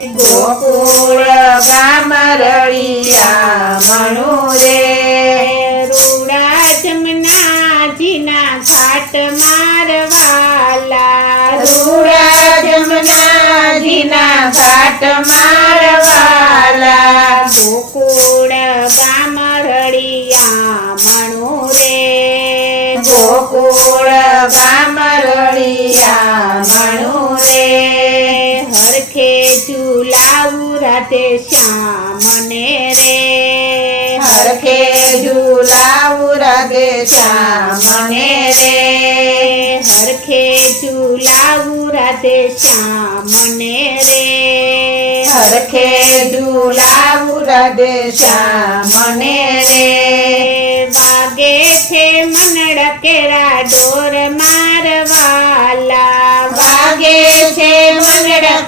ગોકુળ ગામ રળિયા મણું રે રૂડા જમનાજીના ઘાટ મારવાલા રૂડા જમનાજીના ઘાટ મારવાલા ગોકુળ ગામ રળિયા મણું રે ગોકુળ ગામ રળિયા મણું રે હરખે ઝુલાવું રાધે શ્યામને રે હરખે ઝુલાવું રાધે શ્યામને રે હરખે ઝુલાવું રાધે શ્યામને રે હરખે ઝુલાવું રાધે શ્યામને રે વાગે છે મનડા કેરા ડોર મારવાલા વાગે છે મનડા